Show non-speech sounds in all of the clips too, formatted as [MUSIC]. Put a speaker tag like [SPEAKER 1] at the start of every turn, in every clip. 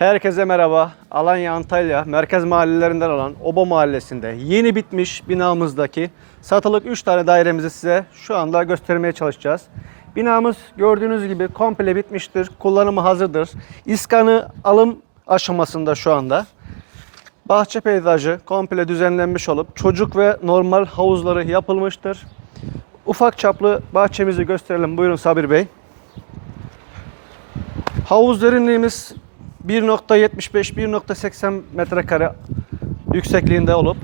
[SPEAKER 1] Herkese merhaba. Alanya, Antalya, merkez mahallelerinden olan Oba Mahallesi'nde yeni bitmiş binamızdaki satılık 3 tane dairemizi size şu anda göstermeye çalışacağız. Binamız gördüğünüz gibi komple bitmiştir. Kullanımı hazırdır. İskanı alım aşamasında şu anda. Bahçe peyzajı komple düzenlenmiş olup çocuk ve normal havuzları yapılmıştır. Ufak çaplı bahçemizi gösterelim. Buyurun Sabir Bey. Havuz derinliğimiz 1.75-1.80 metrekare yüksekliğinde olup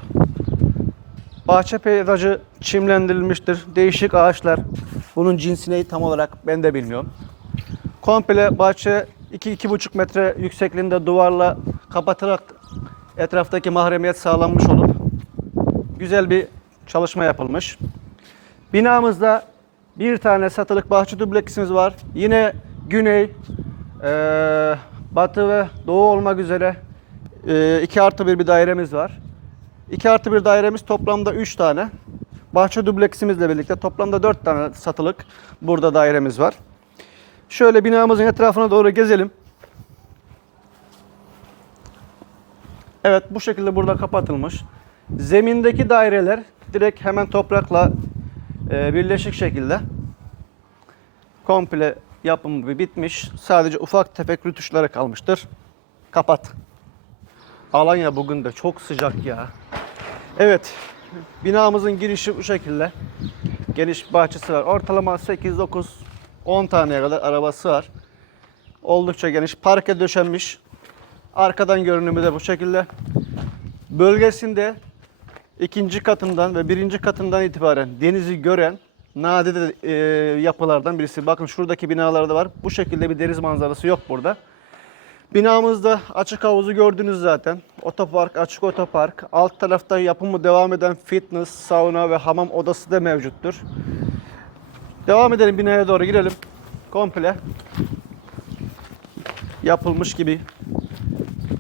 [SPEAKER 1] bahçe peyzajı çimlendirilmiştir. Değişik ağaçlar. Bunun cinsini tam olarak ben de bilmiyorum. Komple bahçe 2-2,5 metre yüksekliğinde duvarla kapatılarak etraftaki mahremiyet sağlanmış olup güzel bir çalışma yapılmış. Binamızda bir tane satılık bahçe dubleksimiz var. Yine güney, eee, batı ve doğu olmak üzere 2 artı bir bir dairemiz var. 2 artı bir dairemiz toplamda 3 tane. Bahçe dubleksimizle birlikte toplamda 4 tane satılık burada dairemiz var. Şöyle binamızın etrafına doğru gezelim. Evet bu şekilde burada kapatılmış. Zemindeki daireler direkt hemen toprakla e, birleşik şekilde komple yapımı bir bitmiş. Sadece ufak tefek rütuşları kalmıştır. Kapat. Alanya bugün de çok sıcak ya. Evet. Binamızın girişi bu şekilde. Geniş bahçesi var. Ortalama 8 9 10 taneye kadar arabası var. Oldukça geniş. Parke döşenmiş. Arkadan görünümü de bu şekilde. Bölgesinde ikinci katından ve birinci katından itibaren denizi gören nadide e, yapılardan birisi. Bakın şuradaki binalarda var. Bu şekilde bir deniz manzarası yok burada. Binamızda açık havuzu gördünüz zaten. Otopark, açık otopark. Alt tarafta yapımı devam eden fitness, sauna ve hamam odası da mevcuttur. Devam edelim binaya doğru girelim. Komple yapılmış gibi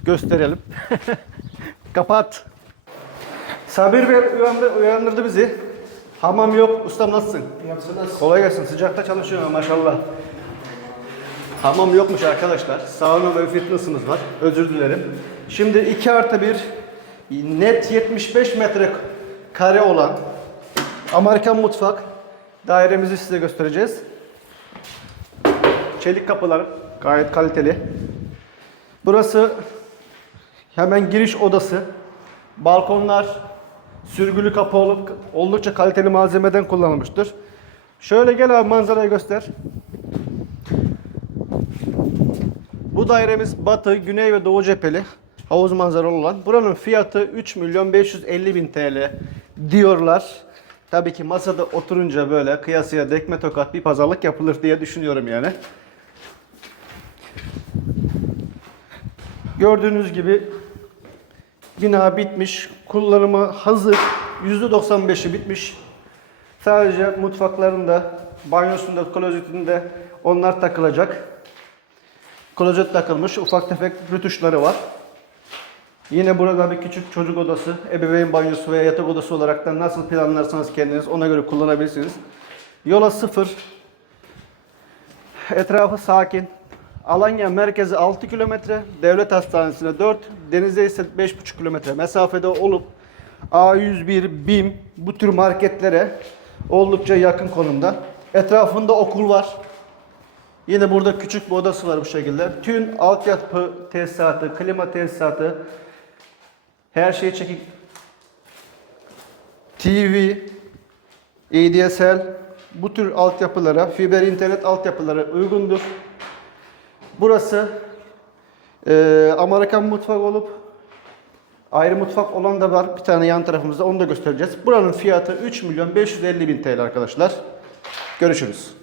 [SPEAKER 1] gösterelim. [LAUGHS] Kapat. Sabir Bey uyandı, uyandırdı bizi. Hamam yok. Ustam nasılsın? Kolay gelsin. Sıcakta çalışıyorsun maşallah. Hamam yokmuş arkadaşlar. Sauna ve fitness'ımız var. Özür dilerim. Şimdi 2 artı 1 net 75 metre kare olan Amerikan mutfak dairemizi size göstereceğiz. Çelik kapılar gayet kaliteli. Burası hemen giriş odası. Balkonlar sürgülü kapı olup oldukça kaliteli malzemeden kullanılmıştır. Şöyle gel abi manzarayı göster. Bu dairemiz batı, güney ve doğu cepheli havuz manzaralı olan. Buranın fiyatı 3 milyon 550 bin TL diyorlar. Tabii ki masada oturunca böyle kıyasıya dekme tokat bir pazarlık yapılır diye düşünüyorum yani. Gördüğünüz gibi bina bitmiş, kullanıma hazır. %95'i bitmiş. Sadece mutfaklarında, banyosunda, klozetinde onlar takılacak. Klozet takılmış, ufak tefek rütuşları var. Yine burada bir küçük çocuk odası, ebeveyn banyosu veya yatak odası olarak da nasıl planlarsanız kendiniz ona göre kullanabilirsiniz. Yola sıfır. Etrafı sakin. Alanya merkezi 6 kilometre, devlet hastanesine 4, denize ise 5,5 kilometre mesafede olup A101, BİM bu tür marketlere oldukça yakın konumda. Etrafında okul var. Yine burada küçük bir odası var bu şekilde. Tüm altyapı tesisatı, klima tesisatı, her şey çekik. TV, ADSL, bu tür altyapılara, fiber internet altyapılara uygundur. Burası eee, Amerikan mutfak olup ayrı mutfak olan da var. Bir tane yan tarafımızda onu da göstereceğiz. Buranın fiyatı 3 milyon 550 bin TL arkadaşlar. Görüşürüz.